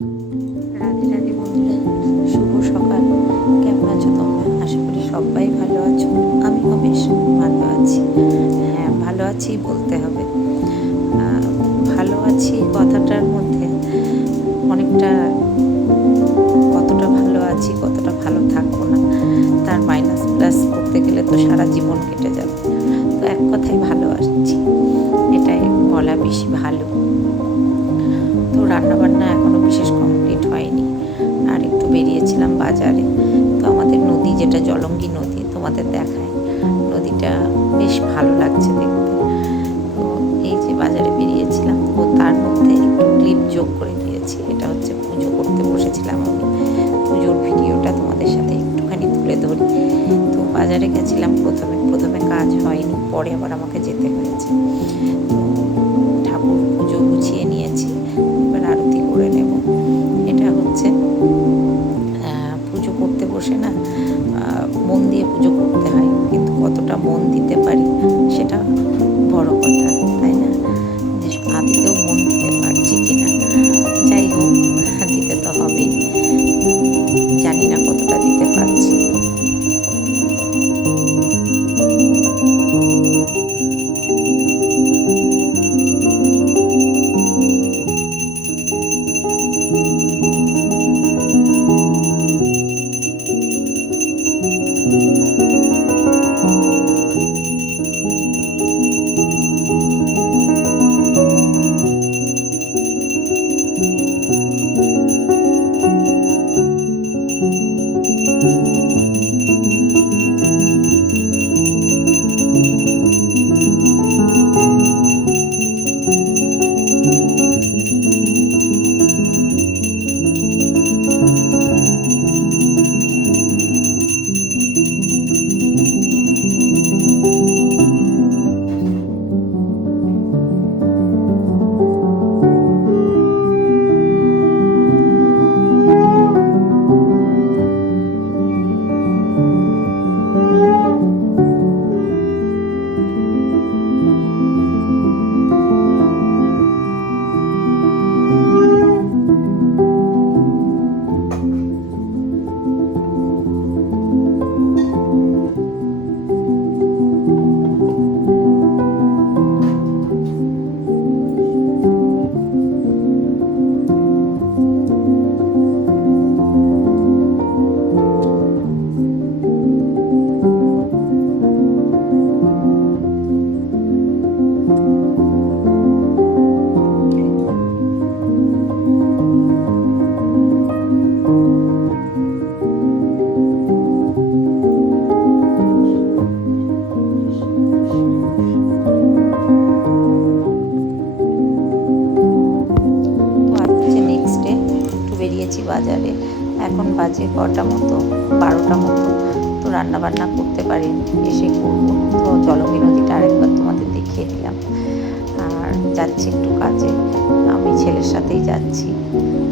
রাধে রাধে বন্ধুরা, শুভ সকাল। কেমন আছো তোমরা? আশা করি সবাই ভালো আছো। আমিও বেশ ভালো আছি। হ্যাঁ, ভালো আছি বলতে হবে। ভালো আছি কথাটার মধ্যে অনেকটা কতটা ভালো আছি, কতটা ভালো থাকবো না, তার মাইনাস প্লাস করতে গেলে তো সারা জীবন কেটে যাবে। তো এক কথায় ভালো আছি, এটাই বলা বেশি ভালো। তো রান্নাবান্না এখনও বিশেষ কমপ্লিট হয়নি, আর একটু বেরিয়েছিলাম বাজারে। তো আমাদের নদী, যেটা জলঙ্গি নদী, তোমাদের দেখায়, নদীটা বেশ ভালো লাগছে দেখতে। তো এই যে বাজারে বেরিয়েছিলাম, ও তার মধ্যে একটু ক্লিপ যোগ করে দিয়েছি। এটা হচ্ছে পুজো করতে বসেছিলাম আমি, পুজোর ভিডিওটা তোমাদের সাথে একটুখানি তুলে ধরি। তো বাজারে গেছিলাম, প্রথমে কাজ হয়নি, পরে আবার আমাকে যেতে হয়েছে। তো ঠাকুর পুজো গুছিয়ে নিয়েছি, এবার আরতি করে নেব। এটা হচ্ছে পুজো করতে বসে না মন দিয়ে পুজো করতে হয়, কিন্তু কতটা মন দিতে পারি সেটা বড় কথা, তাই না? যে আদিতেও মন দিতে পারছি কিনা। যাই হোক, দিতে তো হবেই, জানি না কতটা দিতে পারছি। বেরিয়েছি বাজারে, এখন বাজে কটা মতো, 12টা মতো। তো রান্নাবান্না করতে পারিনি, এসে করবো। তো জলঙ্গি নদীটা আরেকবার তোমাদের দেখিয়ে দিলাম। আর যাচ্ছি একটু কাজে, আমি ছেলের সাথেই যাচ্ছি।